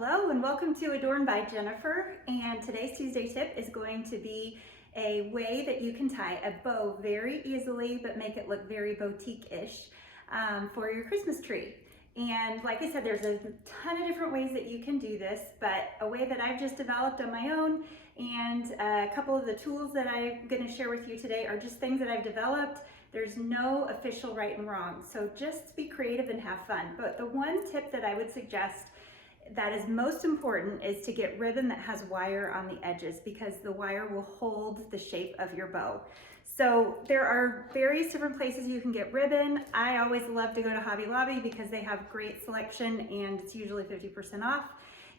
Hello and welcome to Adorn by Jennifer, and today's Tuesday tip is going to be a way that you can tie a bow very easily but make it look very boutique-ish for your Christmas tree. And like I said, there's a ton of different ways that you can do this, but a way that I've just developed on my own and a couple of the tools that I'm going to share with you today are just things that I've developed. There's no official right and wrong, so just be creative and have fun. But the one tip that I would suggest that is most important is to get ribbon that has wire on the edges, because the wire will hold the shape of your bow. So there are various different places you can get ribbon. I always love to go to Hobby Lobby because they have great selection and it's usually 50% off.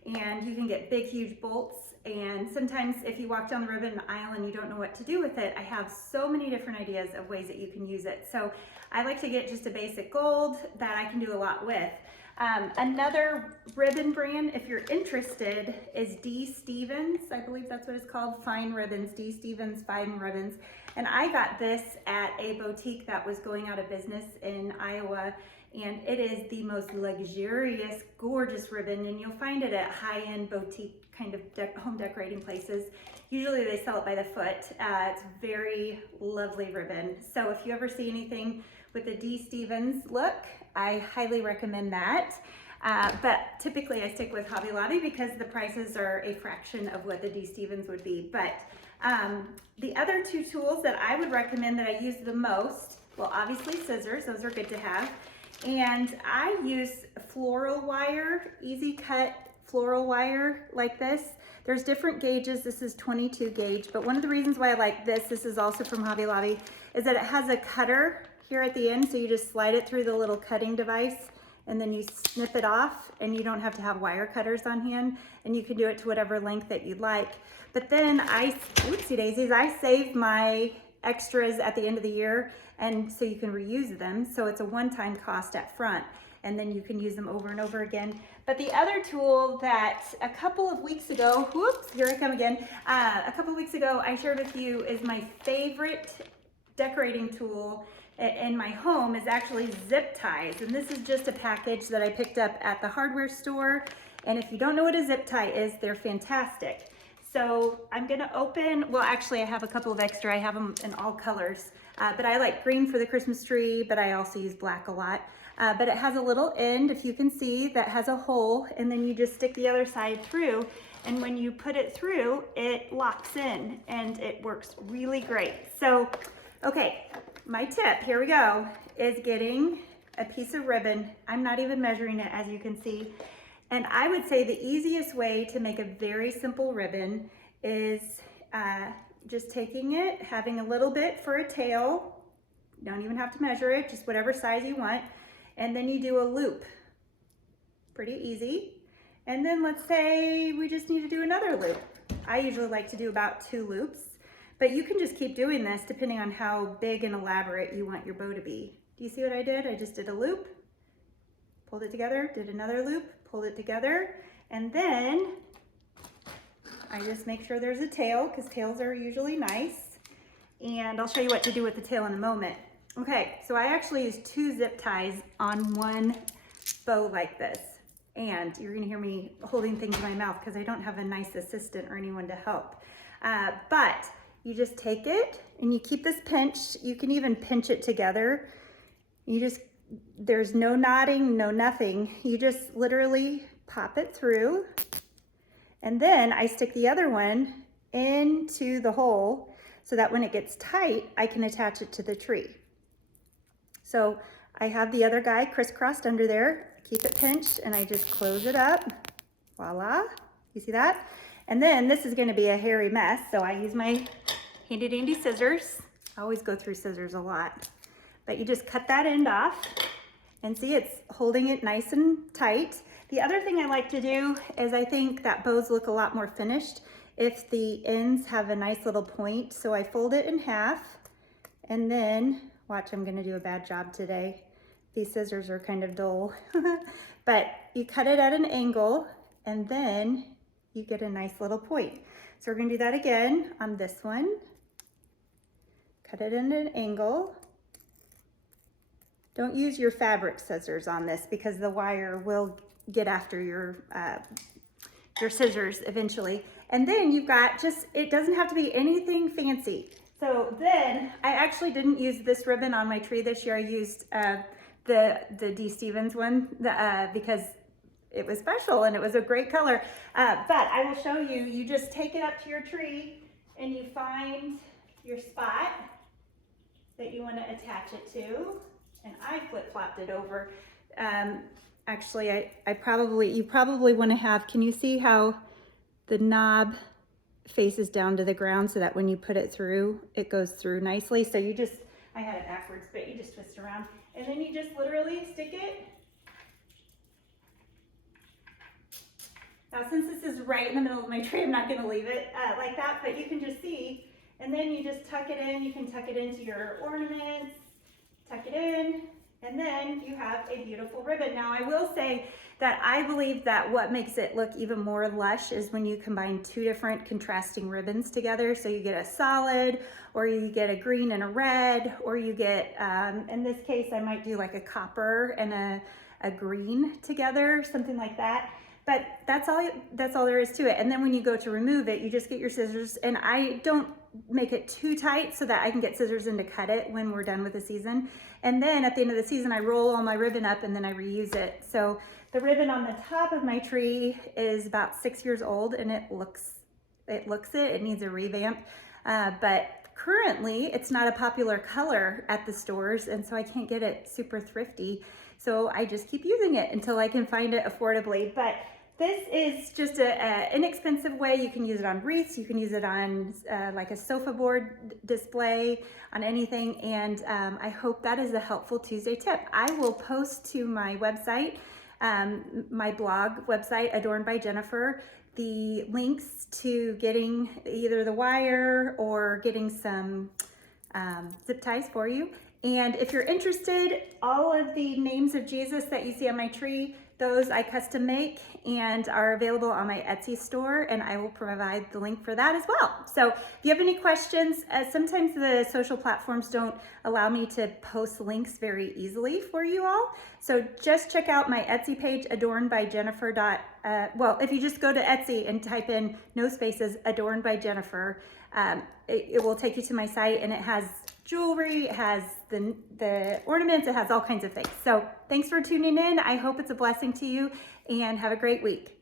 And you can get big, huge bolts. And sometimes if you walk down the ribbon aisle and you don't know what to do with it, I have so many different ideas of ways that you can use it. So I like to get just a basic gold that I can do a lot with. Another ribbon brand, if you're interested, is D. Stevens. I believe that's what it's called, Fine Ribbons, D. Stevens Fine Ribbons. And I got this at a boutique that was going out of business in Iowa. And it is the most luxurious, gorgeous ribbon. And you'll find it at high-end boutique kind of home decorating places. Usually they sell it by the foot. It's very lovely ribbon. So if you ever see anything with the D. Stevens look, I highly recommend that. But typically I stick with Hobby Lobby because the prices are a fraction of what the D. Stevens would be. But the other two tools that I would recommend that I use the most, well, obviously scissors, those are good to have. And I use floral wire, easy cut floral wire like this. There's different gauges. This is 22 gauge, but one of the reasons why I like this is also from Hobby Lobby, is that it has a cutter here at the end. So you just slide it through the little cutting device and then you snip it off, and you don't have to have wire cutters on hand, and you can do it to whatever length that you'd like. But then whoopsie daisies, I save my extras at the end of the year, and so you can reuse them. So it's a one-time cost up front, and then you can use them over and over again. But the other tool that a couple of weeks ago, whoops, here I come again. A couple of weeks ago I shared with you is my favorite decorating tool in my home is actually zip ties. And this is just a package that I picked up at the hardware store. And if you don't know what a zip tie is, they're fantastic. So I'm gonna open, well, actually I have a couple of extra. I have them in all colors, but I like green for the Christmas tree, but I also use black a lot. But it has a little end, if you can see, that has a hole, and then you just stick the other side through. And when you put it through, it locks in and it works really great. So, okay, my tip, here we go, is getting a piece of ribbon. I'm not even measuring it, as you can see. And I would say the easiest way to make a very simple ribbon is just taking it, having a little bit for a tail. You don't even have to measure it, just whatever size you want. And then you do a loop. Pretty easy. And then let's say we just need to do another loop. I usually like to do about 2 loops, but you can just keep doing this depending on how big and elaborate you want your bow to be. Do you see what I did? I just did a loop, pulled it together, did another loop, pulled it together, and then I just make sure there's a tail, because tails are usually nice. And I'll show you what to do with the tail in a moment. Okay, so I actually use 2 zip ties on one bow like this. And you're gonna hear me holding things in my mouth because I don't have a nice assistant or anyone to help. But you just take it and you keep this pinched. You can even pinch it together. There's no knotting, no nothing. You just literally pop it through. And then I stick the other one into the hole so that when it gets tight, I can attach it to the tree. So I have the other guy crisscrossed under there, keep it pinched, and I just close it up. Voila, you see that? And then this is gonna be a hairy mess, so I use my handy dandy scissors. I always go through scissors a lot. But you just cut that end off, and see, it's holding it nice and tight. The other thing I like to do is I think that bows look a lot more finished if the ends have a nice little point. So I fold it in half, and then, watch, I'm gonna do a bad job today. These scissors are kind of dull. But you cut it at an angle, and then you get a nice little point. So we're gonna do that again on this one. Cut it at an angle. Don't use your fabric scissors on this because the wire will get after your your scissors eventually. And then you've got just, it doesn't have to be anything fancy. So then I actually didn't use this ribbon on my tree this year. I used the D. Stevens one because it was special and it was a great color. But I will show you, you just take it up to your tree and you find your spot that you want to attach it to. And I flip-flopped it over. Actually, you probably want to have, can you see how the knob faces down to the ground so that when you put it through, it goes through nicely? So you just, I had it backwards, but you just twist around and then you just literally stick it. Now, since this is right in the middle of my tree, I'm not going to leave it like that, but you can just see, and then you just tuck it in. You can tuck it into your ornaments, tuck it in, and then you have a beautiful ribbon. Now, I will say that I believe that what makes it look even more lush is when you combine two different contrasting ribbons together. So you get a solid, or you get a green and a red, or you get, in this case, I might do like a copper and a green together, something like that. But that's all there is to it. And then when you go to remove it, you just get your scissors, and I don't make it too tight so that I can get scissors in to cut it when we're done with the season. And then at the end of the season, I roll all my ribbon up and then I reuse it. So the ribbon on the top of my tree is about 6 years old, and it needs a revamp. But currently it's not a popular color at the stores, and so I can't get it super thrifty. So I just keep using it until I can find it affordably. But this is just an inexpensive way. You can use it on wreaths. You can use it on like a sofa board display, on anything. And I hope that is a helpful Tuesday tip. I will post to my website, my blog website, Adorned by Jennifer, the links to getting either the wire or getting some zip ties for you. And if you're interested, all of the names of Jesus that you see on my tree, those I custom make and are available on my Etsy store, and I will provide the link for that as well. So if you have any questions, sometimes the social platforms don't allow me to post links very easily for you all. So just check out my Etsy page, Adorned by Jennifer. Well, if you just go to Etsy and type in no spaces, Adorned by Jennifer, it will take you to my site, and it has jewelry, it has the ornaments, it has all kinds of things. So thanks for tuning in. I hope it's a blessing to you, and have a great week.